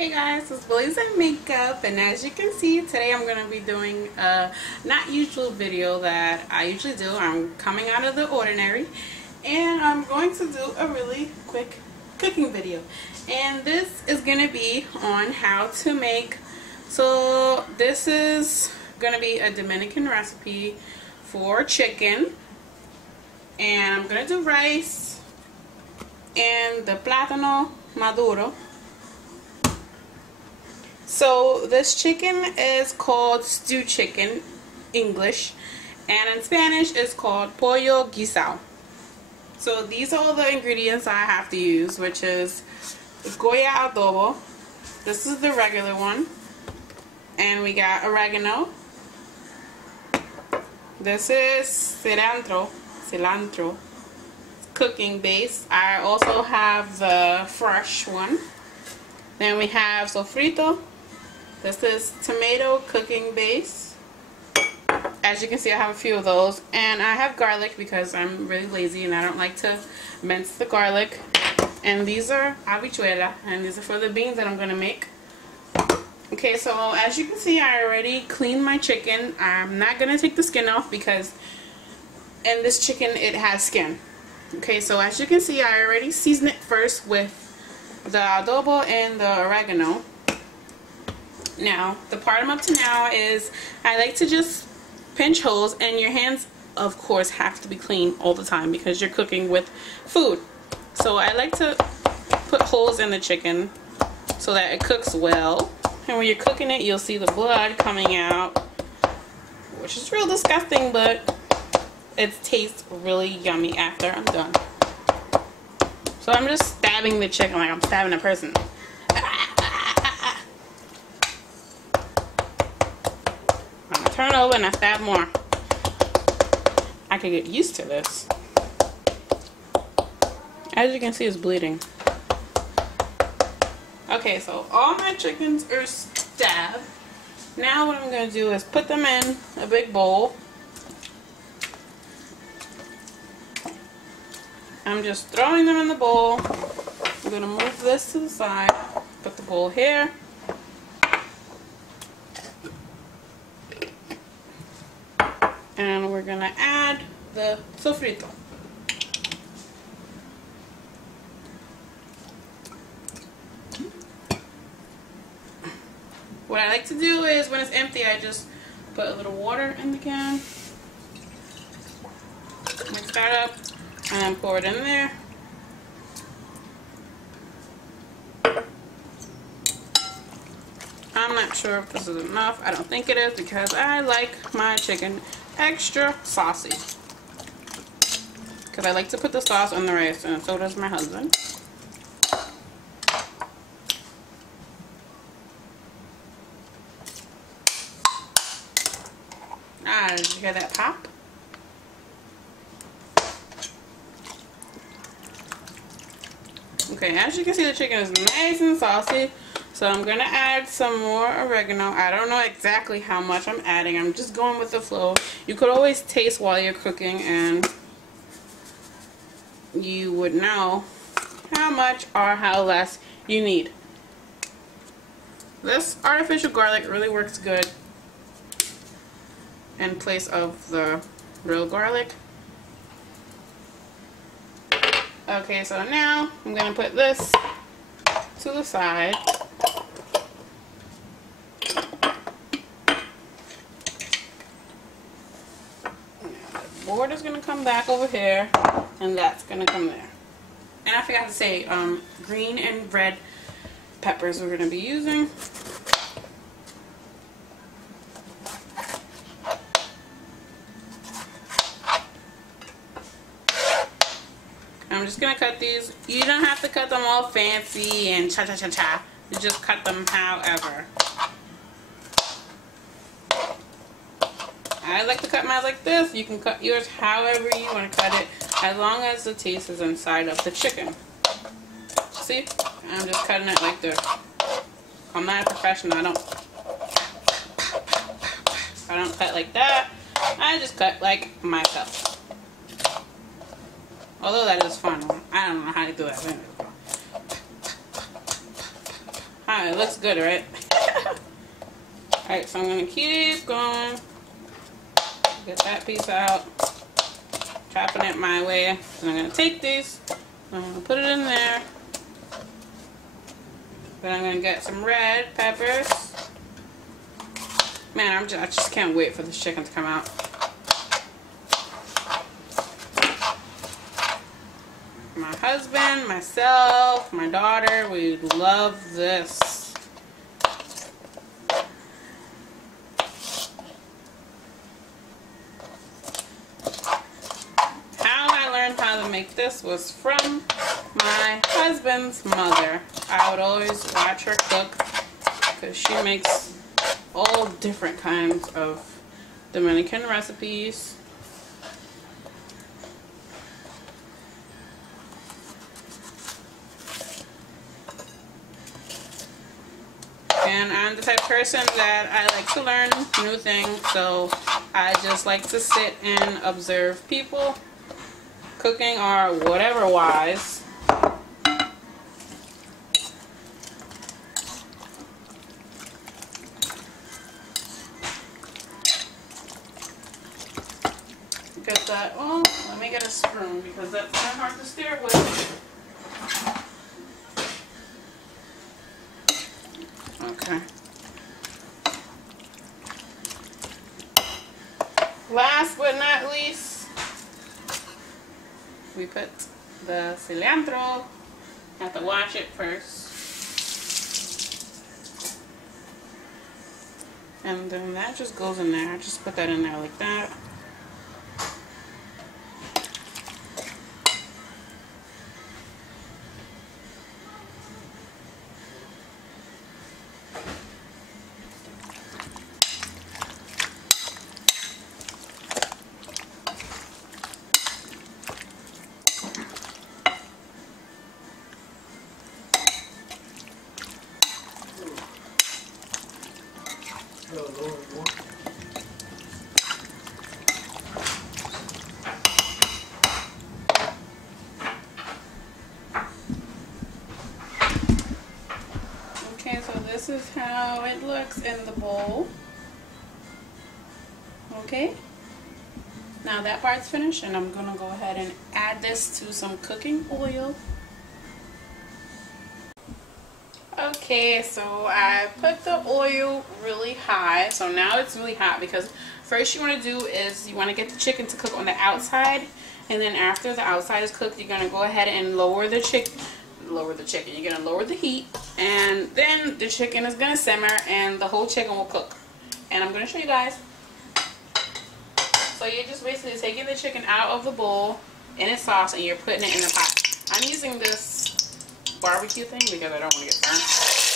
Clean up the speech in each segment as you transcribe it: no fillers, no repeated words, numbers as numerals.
Hey guys, it's Blaze and Makeup, and as you can see, today I'm going to be doing a not usual video that I usually do. I'm coming out of the ordinary, and I'm going to do a really quick cooking video. And this is going to be on how to make, so this is going to be a Dominican recipe for chicken, and I'm going to do rice and the plátano maduro. So this chicken is called stew chicken, English, and in Spanish it's called Pollo Guisado. So these are all the ingredients I have to use, which is Goya Adobo. This is the regular one. And we got oregano. This is cilantro, cooking base. I also have the fresh one. Then we have Sofrito. This is tomato cooking base. As you can see, I have a few of those. And I have garlic because I'm really lazy and I don't like to mince the garlic. And these are habichuela, and these are for the beans that I'm going to make. Okay, so as you can see, I already cleaned my chicken. I'm not going to take the skin off because in this chicken it has skin. Okay, so as you can see, I already seasoned it first with the adobo and the oregano. Now, the part I'm up to now is I like to just pinch holes, and your hands, of course, have to be clean all the time because you're cooking with food. So I like to put holes in the chicken so that it cooks well. And when you're cooking it, you'll see the blood coming out, which is real disgusting, but it tastes really yummy after I'm done. So I'm just stabbing the chicken like I'm stabbing a person. I'm gonna turn over and I stab more. I could get used to this. As you can see, it's bleeding. Okay, so all my chickens are stabbed. Now what I'm gonna do is put them in a big bowl. I'm just throwing them in the bowl. I'm going to move this to the side, put the bowl here. And we're going to add the sofrito. What I like to do is when it's empty, I just put a little water in the can. Mix that up. And pour it in there. I'm not sure if this is enough. I don't think it is because I like my chicken extra saucy. Because I like to put the sauce on the rice, and so does my husband. Did you hear that pop? Okay, as you can see, the chicken is nice and saucy, so I'm going to add some more oregano. I don't know exactly how much I'm adding. I'm just going with the flow. You could always taste while you're cooking, and you would know how much or how less you need. This artificial garlic really works good in place of the real garlic. Okay, so now I'm going to put this to the side. The board is going to come back over here, and that's going to come there. And I forgot to say, green and red peppers we're going to be using. I'm just going to cut these. You don't have to cut them all fancy and cha-cha-cha-cha. You just cut them however. I like to cut mine like this. You can cut yours however you want to cut it, as long as the taste is inside of the chicken. See? I'm just cutting it like this. I'm not a professional. I don't cut like that. I just cut like myself. Although that is fun. I don't know how to do that. Now it looks good, right? Alright, so I'm going to keep going. Get that piece out. Chopping it my way. And I'm going to take these. I'm going to put it in there. Then I'm going to get some red peppers. Man, I just can't wait for this chicken to come out. My husband, myself, my daughter, we love this. How I learned how to make this was from my husband's mother. I would always watch her cook because she makes all different kinds of Dominican recipes. And I'm the type of person that I like to learn new things, so I just like to sit and observe people cooking or whatever wise. Get that. Oh, let me get a spoon because that's kind of hard to stir with. Okay. Last but not least, we put the cilantro. Have to wash it first. And then that just goes in there. I just put that in there like that. Okay, so this is how it looks in the bowl. Okay, now that part's finished, and I'm gonna go ahead and add this to some cooking oil. Okay, so I put the oil really high, so now it's really hot because first you want to do is you want to get the chicken to cook on the outside, and then after the outside is cooked, you're going to go ahead and lower the chicken. You're going to lower the heat, and then the chicken is going to simmer and the whole chicken will cook. And I'm going to show you guys. So you're just basically taking the chicken out of the bowl in its sauce and you're putting it in the pot. I'm using this barbecue thing because I don't want to get burnt.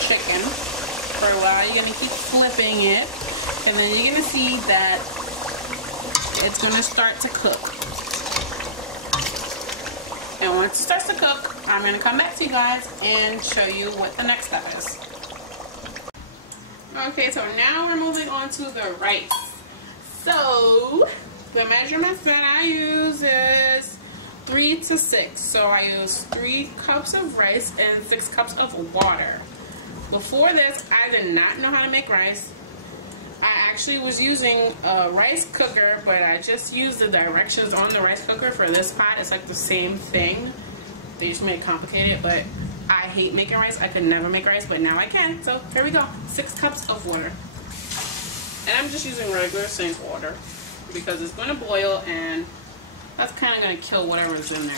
Chicken for a while. You're gonna keep flipping it, and then you're gonna see that it's gonna start to cook. And once it starts to cook, I'm gonna come back to you guys and show you what the next step is. Okay, so now we're moving on to the rice. So the measurements that I use is 3 to 6. So I use 3 cups of rice and 6 cups of water. Before this, I did not know how to make rice. I actually was using a rice cooker, but I just used the directions on the rice cooker for this pot. It's like the same thing. They just made it complicated, but I hate making rice. I could never make rice, but now I can. So here we go. 6 cups of water. And I'm just using regular sink water because it's going to boil and that's kind of going to kill whatever's in there.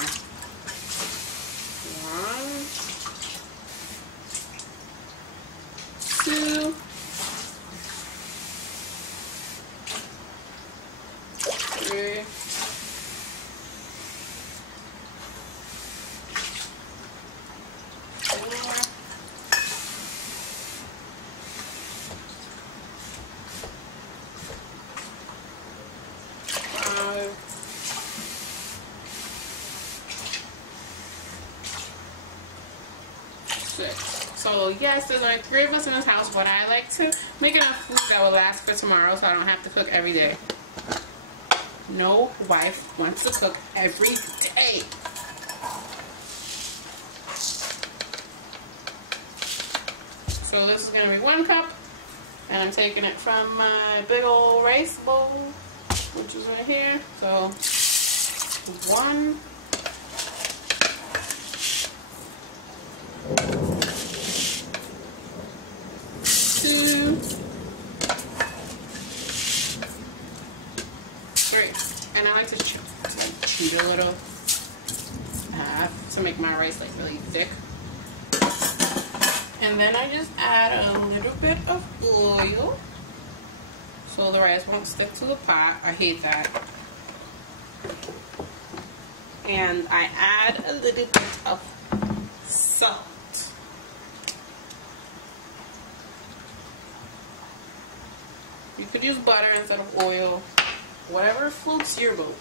1, 2, 3, 4, 5, 6. So yes, there's only 3 of us in this house, but I like to make enough food that will last for tomorrow so I don't have to cook every day. No wife wants to cook every day. So this is going to be 1 cup, and I'm taking it from my big old rice bowl, which is right here. So 1, 2, 3, and I like to cheat a little to make my rice like really thick. And then I just add a little bit of oil so the rice won't stick to the pot. I hate that. And I add a little bit of salt. You could use butter instead of oil, whatever floats your boat.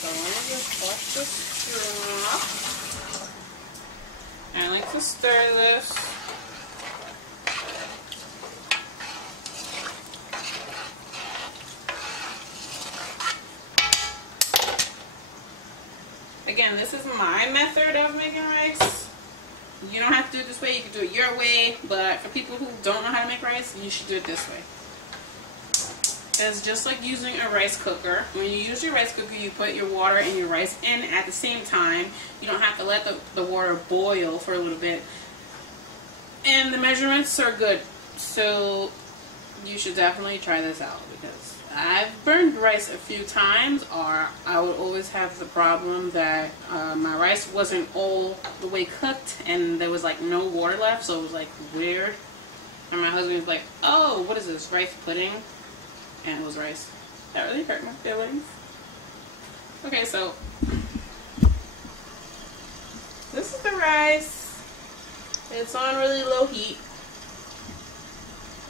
So let me just wash this straw. I like to stir this. Again, this is my method of making rice. You don't have to do it this way, you can do it your way, but for people who don't know how to make rice, you should do it this way. It's just like using a rice cooker. When you use your rice cooker, you put your water and your rice in at the same time. You don't have to let the water boil for a little bit. And the measurements are good. So you should definitely try this out because I've burned rice a few times, or I would always have the problem that my rice wasn't all the way cooked and there was like no water left, so it was like weird. And my husband was like, oh, what is this, rice pudding? And it was rice. That really hurt my feelings. Okay, so this is the rice. It's on really low heat.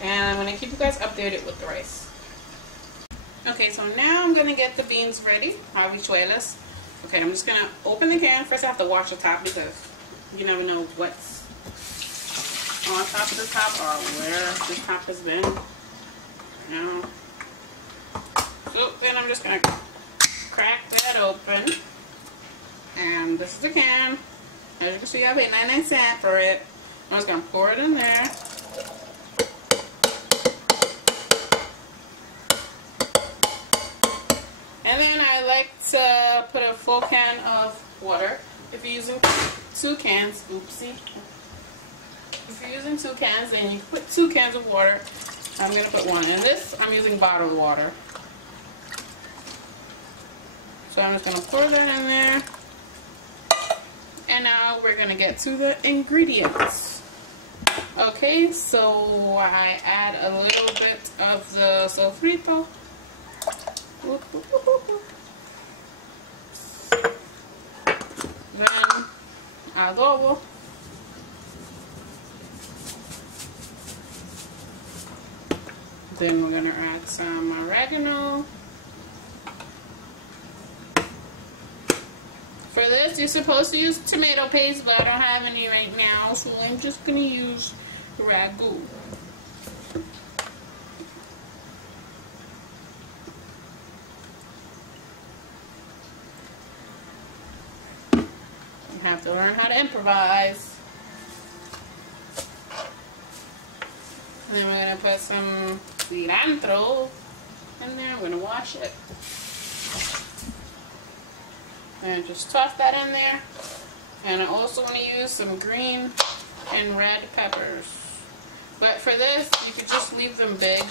And I'm going to keep you guys updated with the rice. Okay, so now I'm going to get the beans ready, habichuelas. Okay, I'm just going to open the can. First I have to wash the top because you never know what's on top of the top or where the top has been. So then I'm just going to crack that open. And this is the can. As you can see, I paid 99 cents for it. I'm just going to pour it in there. And then I like to put a full can of water. If you're using 2 cans, oopsie. If you're using 2 cans, then you put 2 cans of water. I'm going to put 1 in this. I'm using bottled water. So I'm just going to pour that in there. And now we're going to get to the ingredients. Okay, so I add a little bit of the sofrito. Then adobo. Then we're gonna add some oregano. For this, you're supposed to use tomato paste, but I don't have any right now, so I'm just gonna use ragu. You have to learn how to improvise. And then we're gonna put some cilantro in there. I'm gonna wash it. And just toss that in there. And I also want to use some green and red peppers. But for this, you could just leave them big.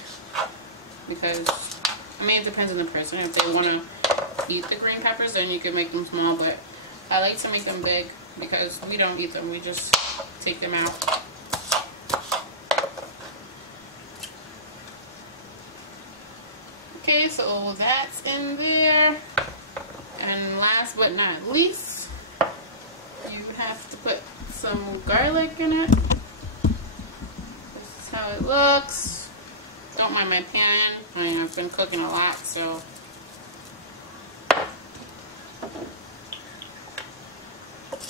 Because, I mean, it depends on the person. If they want to eat the green peppers, then you can make them small. But I like to make them big because we don't eat them. We just take them out. Okay, so that's in there. And last but not least, you have to put some garlic in it. This is how it looks. Don't mind my pan. I mean, I've been cooking a lot, so.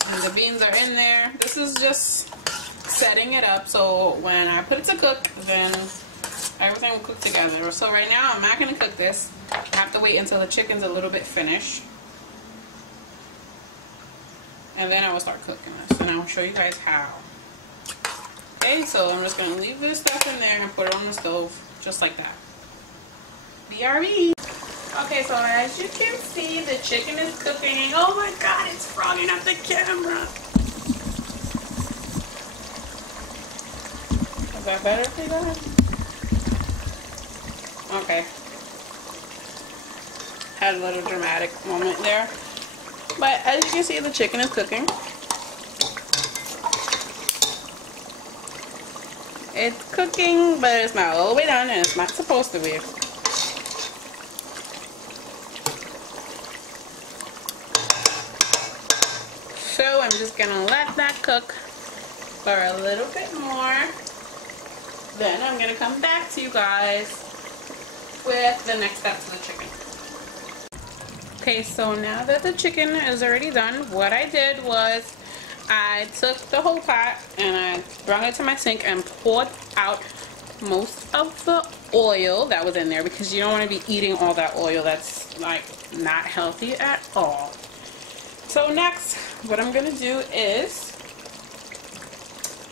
And the beans are in there. This is just setting it up so when I put it to cook, then everything will cook together. So right now, I'm not going to cook this. I have to wait until the chicken's a little bit finished. And then I will start cooking this. And I will show you guys how. Okay, so I'm just going to leave this stuff in there and put it on the stove. Just like that. BRB. Okay, so as you can see, the chicken is cooking. Oh my god, it's frogging up the camera. Is that better for you guys? Okay. Had a little dramatic moment there. But as you can see, the chicken is cooking. It's cooking, but it's not all the way done, and it's not supposed to be. So I'm just gonna let that cook for a little bit more. Then I'm gonna come back to you guys with the next steps of the chicken. Okay, so now that the chicken is already done, what I did was I took the whole pot and I brought it to my sink and poured out most of the oil that was in there because you don't want to be eating all that oil. That's like not healthy at all. So next, what I'm going to do is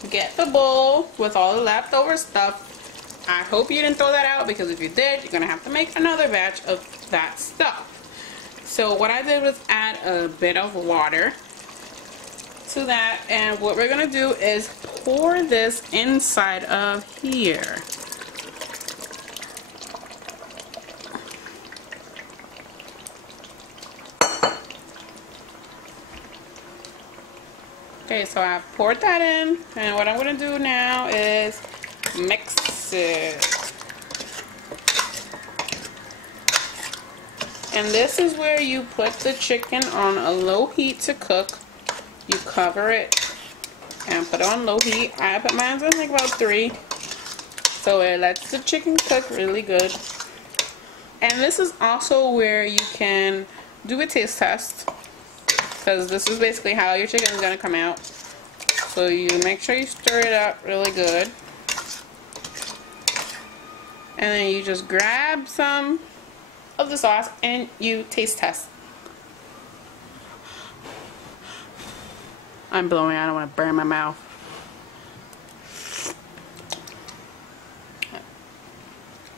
get the bowl with all the leftover stuff. I hope you didn't throw that out because if you did, you're going to have to make another batch of that stuff. So what I did was add a bit of water to that, and what we're going to do is pour this inside of here. Okay, so I poured that in, and what I'm going to do now is mix it. And this is where you put the chicken on a low heat to cook. You cover it and put it on low heat. I put mine on like about 3. So it lets the chicken cook really good. And this is also where you can do a taste test. Because this is basically how your chicken is going to come out. So you make sure you stir it up really good. And then you just grab some of the sauce and you taste test. I'm blowing. I don't want to burn my mouth.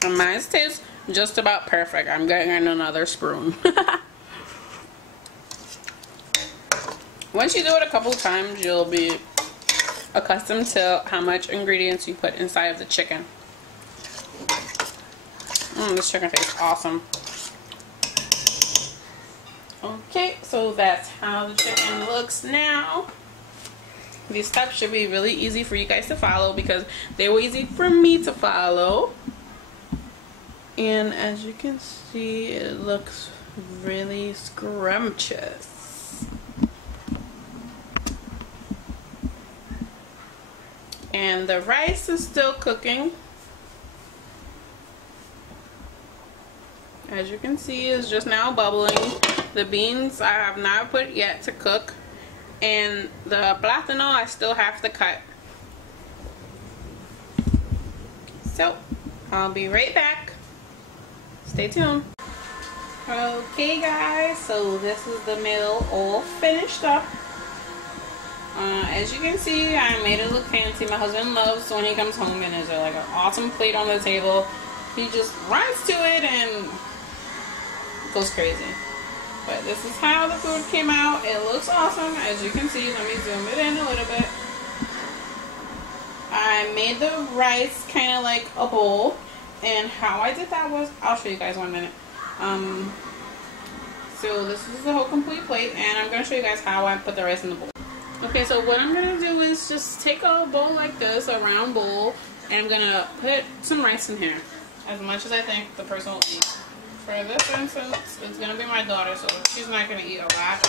And mine tastes just about perfect. I'm getting another spoon. Once you do it a couple times, you'll be accustomed to how much ingredients you put inside of the chicken. This chicken tastes awesome. Okay, so that's how the chicken looks now. These steps should be really easy for you guys to follow because they were easy for me to follow. And as you can see, it looks really scrumptious. And the rice is still cooking. As you can see, it's just now bubbling. The beans I have not put yet to cook. And the plátano I still have to cut. So, I'll be right back. Stay tuned. Okay guys, so this is the meal all finished up. As you can see, I made it look fancy. My husband loves when he comes home and there's like an awesome plate on the table. He just runs to it and goes crazy. But this is how the food came out. It looks awesome, as you can see. Let me zoom it in a little bit. I made the rice kind of like a bowl, and how I did that was, I'll show you guys 1 minute. So this is the whole complete plate, and I'm going to show you guys how I put the rice in the bowl. Okay, so what I'm going to do is just take a bowl like this, a round bowl, and I'm going to put some rice in here, as much as I think the person will eat. For this instance, it's going to be my daughter, so she's not going to eat a lot.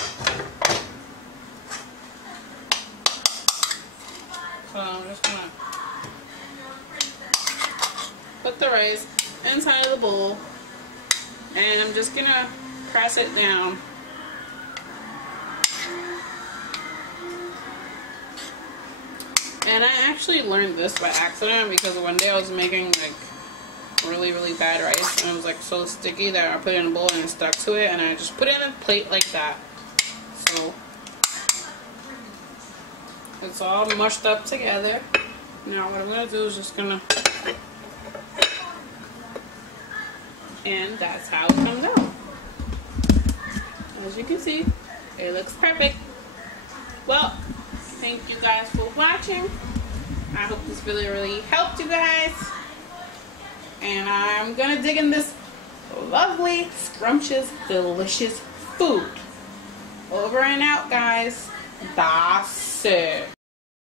So I'm just going to put the rice inside of the bowl, and I'm just going to press it down. And I actually learned this by accident because one day I was making like really bad rice, and it was like so sticky that I put it in a bowl and it stuck to it, and I just put it in a plate like that. So it's all mushed up together. Now what I'm gonna do is just gonna, and that's how it comes out. As you can see, it looks perfect. Well, thank you guys for watching. I hope this really helped you guys. And I'm gonna dig in this lovely, scrumptious, delicious food. Over and out, guys. That's it.